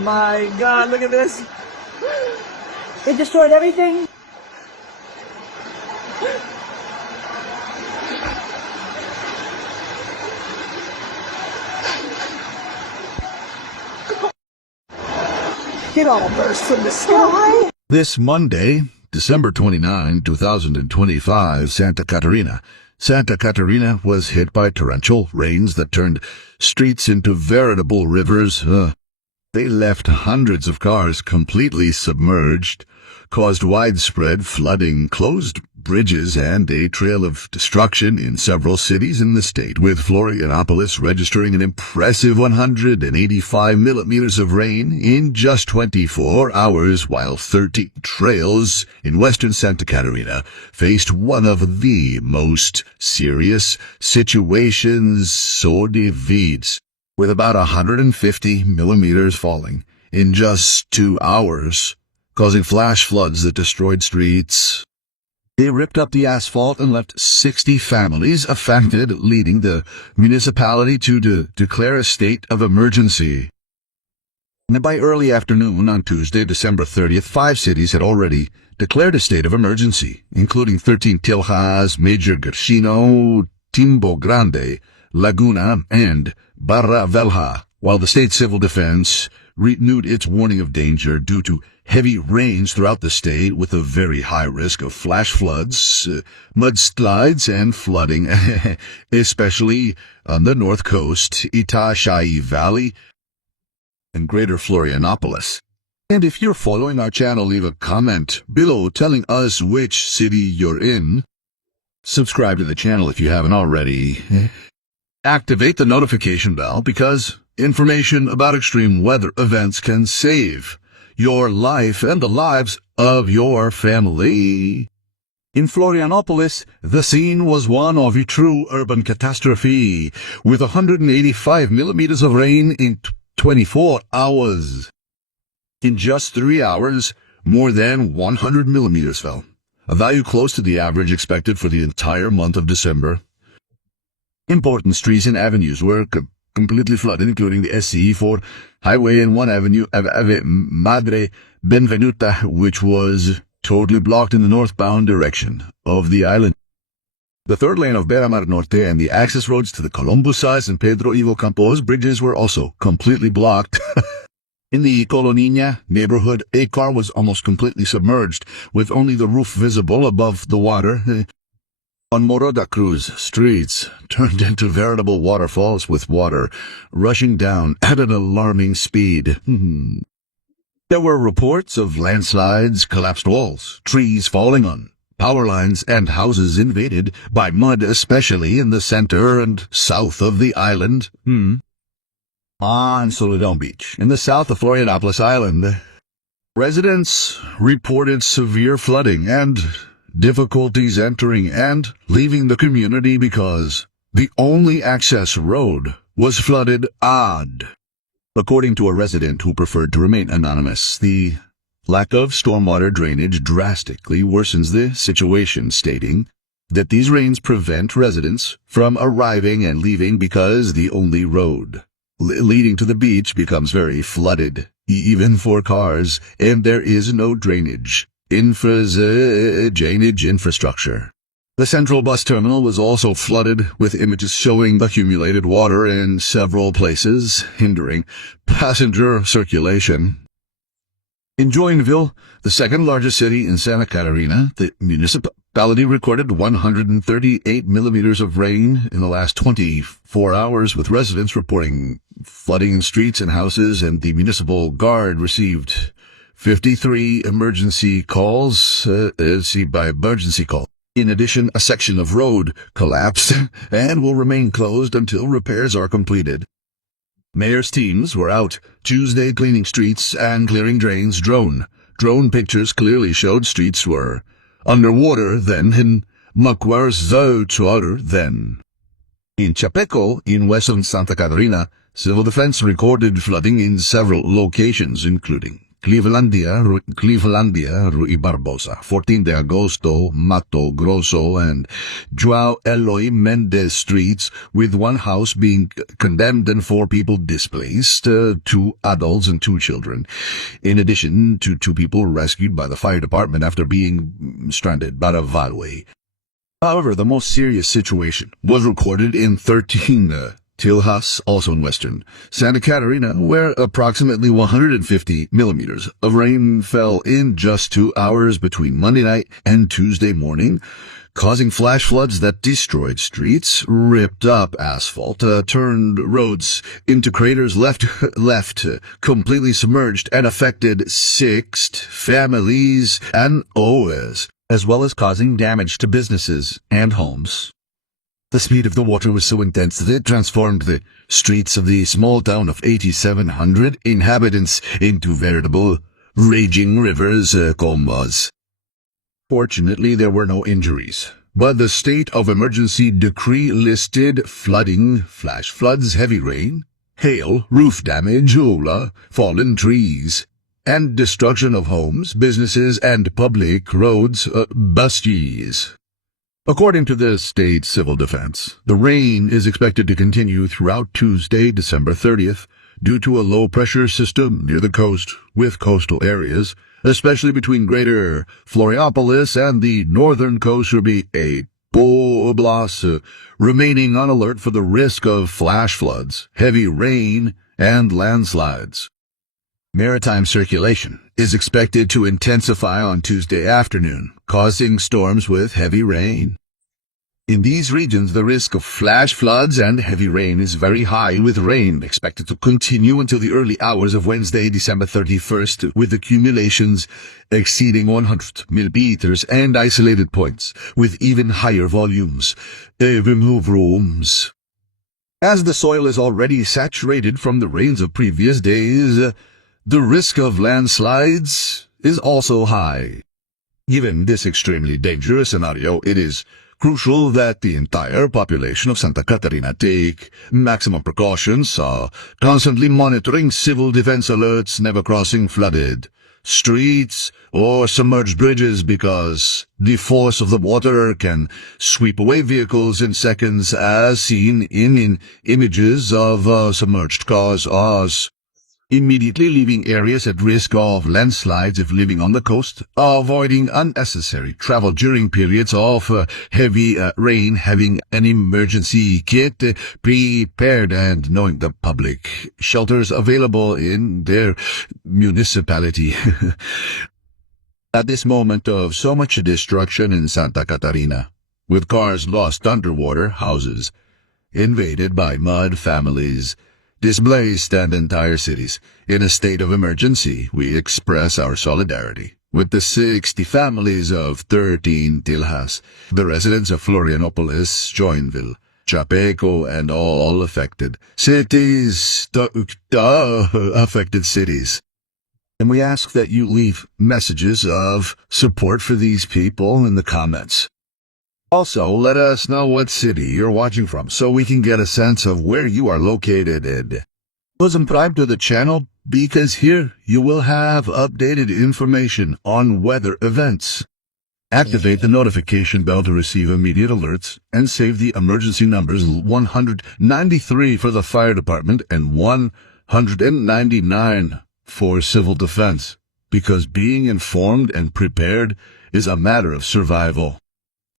My God, look at this. It destroyed everything? It all burst from the sky. This Monday, December 29, 2025, Santa Catarina was hit by torrential rains that turned streets into veritable rivers. They left hundreds of cars completely submerged, caused widespread flooding, closed bridges, and a trail of destruction in several cities in the state, with Florianopolis registering an impressive 185 millimeters of rain in just 24 hours, while 13 trails in western Santa Catarina faced one of the most serious situations so divides, with about 150 millimeters falling in just 2 hours, causing flash floods that destroyed streets. They ripped up the asphalt and left 60 families affected, leading the municipality to declare a state of emergency. And by early afternoon on Tuesday, December 30th, 5 cities had already declared a state of emergency, including 13 Tiljas, Major Gershino, Timbo Grande, Laguna, and Barra Velha, while the state civil defense renewed its warning of danger due to heavy rains throughout the state, with a very high risk of flash floods, mudslides, and flooding, especially on the north coast, Itajaí Valley, and Greater Florianopolis. And if you're following our channel, leave a comment below telling us which city you're in. Subscribe to the channel if you haven't already. Activate the notification bell, because information about extreme weather events can save your life and the lives of your family. In Florianopolis, the scene was one of a true urban catastrophe, with 185 millimeters of rain in 24 hours. In just 3 hours, more than 100 millimeters fell, a value close to the average expected for the entire month of December. Important streets and avenues were completely flooded, including the SCE4 highway and one avenue, Ave Madre Benvenuta, which was totally blocked in the northbound direction of the island. The third lane of Beramar Norte and the access roads to the Columbusas and Pedro Ivo Campos bridges were also completely blocked. In the Coloniña neighborhood, a car was almost completely submerged, with only the roof visible above the water. On Morro da Cruz, streets turned into veritable waterfalls, with water rushing down at an alarming speed. There were reports of landslides, collapsed walls, trees falling on power lines, and houses invaded by mud, especially in the center and south of the island. On Solidon Beach, in the south of Florianopolis Island, residents reported severe flooding and difficulties entering and leaving the community because the only access road was flooded. According to a resident who preferred to remain anonymous, the lack of stormwater drainage drastically worsens the situation, stating that these rains prevent residents from arriving and leaving because the only road leading to the beach becomes very flooded, even for cars, and there is no drainage infrastructure. The central bus terminal was also flooded, with images showing accumulated water in several places, hindering passenger circulation. In Joinville, the second largest city in Santa Catarina, the municipality recorded 138 millimeters of rain in the last 24 hours, with residents reporting flooding in streets and houses, and the municipal guard received 53 emergency calls, by emergency call. In addition, a section of road collapsed and will remain closed until repairs are completed. Mayor's teams were out Tuesday cleaning streets and clearing drains. Drone pictures clearly showed streets were underwater then, and muckwares water then. In Chapeco, in western Santa Catarina, civil defense recorded flooding in several locations, including Clevelandia, Rui Barbosa, 14 de Agosto, Mato Grosso, and João Eloy Mendez streets, with one house being condemned and 4 people displaced, 2 adults and 2 children, in addition to 2 people rescued by the fire department after being stranded by a valway. However, the most serious situation was recorded in 13 CHUVAS, also in western Santa Catarina, where approximately 150 millimeters of rain fell in just 2 hours between Monday night and Tuesday morning, causing flash floods that destroyed streets, ripped up asphalt, turned roads into craters, left completely submerged, and affected 6 families and OS, as well as causing damage to businesses and homes. The speed of the water was so intense that it transformed the streets of the small town of 8,700 inhabitants into veritable raging rivers, combos. Fortunately, there were no injuries, but the state of emergency decree listed flooding, flash floods, heavy rain, hail, roof damage, fallen trees, and destruction of homes, businesses, and public roads, busties. According to the state civil defense, the rain is expected to continue throughout Tuesday, December 30th, due to a low-pressure system near the coast, with coastal areas, especially between Greater Florianopolis and the northern coast, will be a Poblas, remaining on alert for the risk of flash floods, heavy rain, and landslides. Maritime circulation is expected to intensify on Tuesday afternoon, causing storms with heavy rain. In these regions, the risk of flash floods and heavy rain is very high, with rain expected to continue until the early hours of Wednesday, December 31st, with accumulations exceeding 100 millimeters and isolated points with even higher volumes. Remove rooms. As the soil is already saturated from the rains of previous days, the risk of landslides is also high. Given this extremely dangerous scenario, it is crucial that the entire population of Santa Catarina take maximum precautions, constantly monitoring civil defense alerts, never crossing flooded streets or submerged bridges, because the force of the water can sweep away vehicles in seconds, as seen in images of submerged cars. Immediately leaving areas at risk of landslides if living on the coast, avoiding unnecessary travel during periods of heavy rain, having an emergency kit prepared, and knowing the public shelters available in their municipality. At this moment of so much destruction in Santa Catarina, with cars lost underwater, houses invaded by mud, families displaced, and entire cities in a state of emergency, we express our solidarity with the 60 families of 13 CHUVAS, the residents of Florianopolis, Joinville, Chapeco, and all affected cities, And we ask that you leave messages of support for these people in the comments. Also, let us know what city you're watching from so we can get a sense of where you are located. And subscribe to the channel, because here you will have updated information on weather events. Activate the notification bell to receive immediate alerts, and save the emergency numbers 193 for the fire department and 199 for civil defense, because being informed and prepared is a matter of survival.